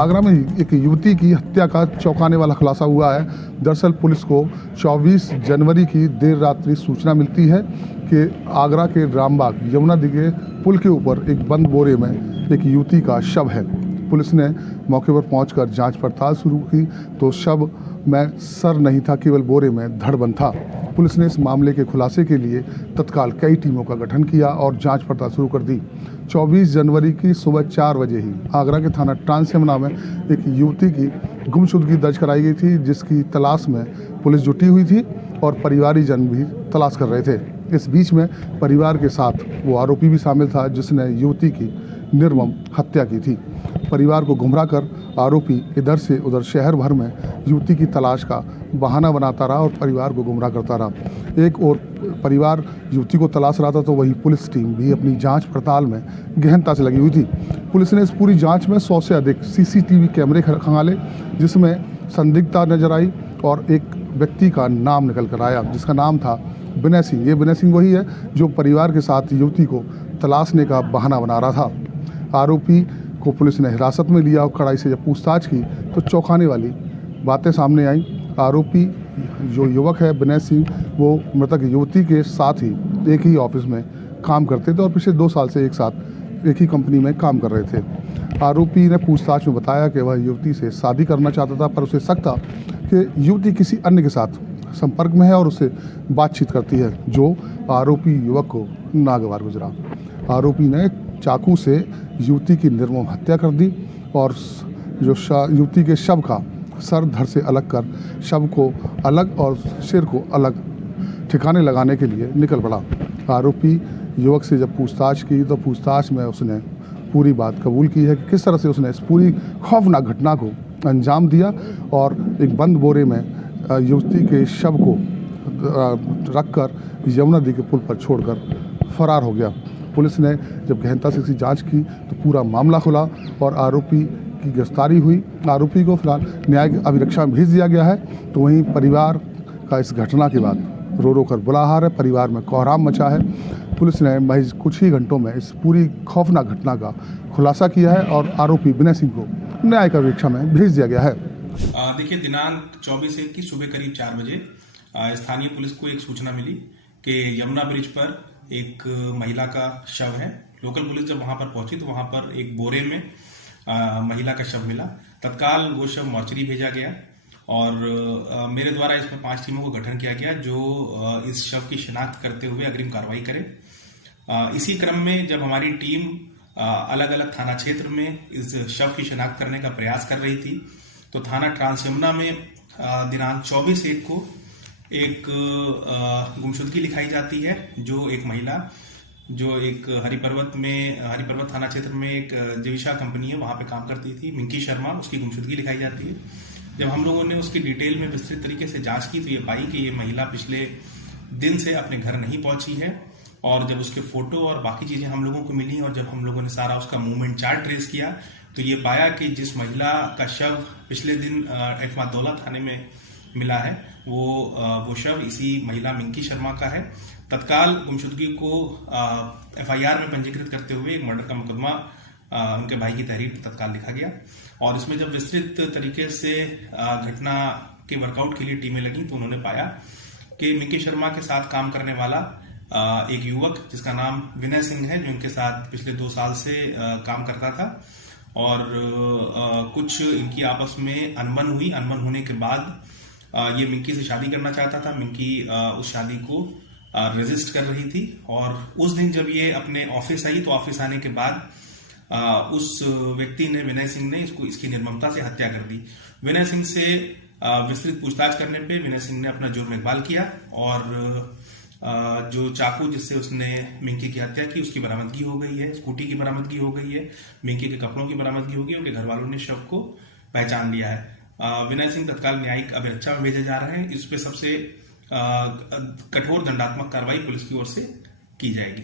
आगरा में एक युवती की हत्या का चौंकाने वाला खुलासा हुआ है। दरअसल पुलिस को 24 जनवरी की देर रात्रि सूचना मिलती है कि आगरा के रामबाग यमुना दिघे पुल के ऊपर एक बंद बोरे में एक युवती का शव है। पुलिस ने मौके पर पहुंचकर जांच पड़ताल शुरू की तो शव में सर नहीं था, केवल बोरे में धड़बंद था। पुलिस ने इस मामले के खुलासे के लिए तत्काल कई टीमों का गठन किया और जांच पड़ताल शुरू कर दी। 24 जनवरी की सुबह 4 बजे ही आगरा के थाना ट्रांस यमुना में एक युवती की गुमशुदगी दर्ज कराई गई थी, जिसकी तलाश में पुलिस जुटी हुई थी और परिवारीजन भी तलाश कर रहे थे। इस बीच में परिवार के साथ वो आरोपी भी शामिल था जिसने युवती की निर्मम हत्या की थी। परिवार को गुमराह कर आरोपी इधर से उधर शहर भर में युवती की तलाश का बहाना बनाता रहा और परिवार को गुमराह करता रहा। एक और परिवार युवती को तलाश रहा था तो वही पुलिस टीम भी अपनी जांच पड़ताल में गहनता से लगी हुई थी। पुलिस ने इस पूरी जांच में 100 से अधिक सीसीटीवी कैमरे खंगाले, जिसमें संदिग्धता नजर आई और एक व्यक्ति का नाम निकल कर आया जिसका नाम था विनय सिंह। ये विनय सिंह वही है जो परिवार के साथ युवती को तलाशने का बहाना बना रहा था। आरोपी को पुलिस ने हिरासत में लिया और कड़ाई से जब पूछताछ की तो चौंकाने वाली बातें सामने आई। आरोपी जो युवक है विनय सिंह, वो मृतक युवती के साथ ही एक ही ऑफिस में काम करते थे और पिछले 2 साल से एक साथ एक ही कंपनी में काम कर रहे थे। आरोपी ने पूछताछ में बताया कि वह युवती से शादी करना चाहता था, पर उसे शक था कि युवती किसी अन्य के साथ संपर्क में है और उससे बातचीत करती है, जो आरोपी युवक को नागवार गुजरा। आरोपी ने चाकू से युवती की निर्मम हत्या कर दी और जो युवती के शव का सर धड़ से अलग कर शव को अलग और सिर को अलग ठिकाने लगाने के लिए निकल पड़ा। आरोपी युवक से जब पूछताछ की तो पूछताछ में उसने पूरी बात कबूल की है कि किस तरह से उसने इस पूरी खौफनाक घटना को अंजाम दिया और एक बंद बोरे में युवती के शव को रखकर यमुना दिघे पुल पर छोड़कर फरार हो गया। पुलिस ने जब गहनता से इसकी जांच की तो पूरा मामला खुला और आरोपी की गिरफ्तारी हुई। आरोपी को फिलहाल न्यायिक अभिरक्षा में भेज दिया गया है। तो वहीं परिवार का इस घटना के बाद रो रो कर बुलाहार है, परिवार में कोहराम मचा है। पुलिस ने महज कुछ ही घंटों में इस पूरी खौफनाक घटना का खुलासा किया है और आरोपी विनय सिंह को न्यायिक अभिरक्षा में भेज दिया गया है। देखिए, दिनांक 24/1 की सुबह करीब 4 बजे स्थानीय पुलिस को एक सूचना मिली कि यमुना ब्रिज पर एक महिला का शव है। लोकल पुलिस जब वहां पर पहुंची तो वहां पर एक बोरे में महिला का शव मिला। तत्काल वो शव मॉर्चरी भेजा गया और मेरे द्वारा इसमें 5 टीमों को गठन किया गया जो इस शव की शिनाख्त करते हुए अग्रिम कार्रवाई करे। इसी क्रम में जब हमारी टीम अलग अलग थाना क्षेत्र में इस शव की शिनाख्त करने का प्रयास कर रही थी तो थाना ट्रांस यमुना में दिनांक 24/1 को एक गुमशुदगी लिखाई जाती है, जो एक महिला जो एक हरिपर्वत थाना क्षेत्र में एक जीविका कंपनी है वहां पे काम करती थी, मिंकी शर्मा, उसकी गुमशुदगी लिखाई जाती है। जब हम लोगों ने उसकी डिटेल में विस्तृत तरीके से जांच की तो ये पाई कि ये महिला पिछले दिन से अपने घर नहीं पहुंची है और जब उसके फोटो और बाकी चीजें हम लोगों को मिली और जब हम लोगों ने सारा उसका मूवमेंट चार्ट ट्रेस किया तो ये पाया कि जिस महिला का शव पिछले दिन एतमादौला थाने में मिला है वो शव इसी महिला मिंकी शर्मा का है। तत्काल गुमशुदगी को FIR में पंजीकृत करते हुए एक मर्डर का मुकदमा उनके भाई की तहरीर पर तत्काल लिखा गया और इसमें जब विस्तृत तरीके से घटना के वर्कआउट के लिए टीमें लगी तो उन्होंने पाया कि मिंकी शर्मा के साथ काम करने वाला एक युवक जिसका नाम विनय सिंह है, जो इनके साथ पिछले 2 साल से काम करता था और कुछ इनकी आपस में अनबन हुई। अनबन होने के बाद ये मिंकी से शादी करना चाहता था। मिंकी उस शादी को रेजिस्ट कर रही थी और उस दिन जब ये अपने ऑफिस आई तो ऑफिस आने के बाद उस व्यक्ति ने, विनय सिंह ने, इसकी निर्ममता से हत्या कर दी। विनय सिंह से विस्तृत पूछताछ करने पे विनय सिंह ने अपना जुर्म इकबाल किया और जो चाकू जिससे उसने मिंकी की हत्या की उसकी बरामदगी हो गई है, स्कूटी की बरामदगी हो गई है, मिंकी के कपड़ों की बरामदगी हो गई, उनके घर वालों ने शव को पहचान लिया है। विनय सिंह तत्काल न्यायिक अभिरक्षा में भेजे जा रहे हैं। इस पे सबसे कठोर दंडात्मक कार्रवाई पुलिस की ओर से की जाएगी।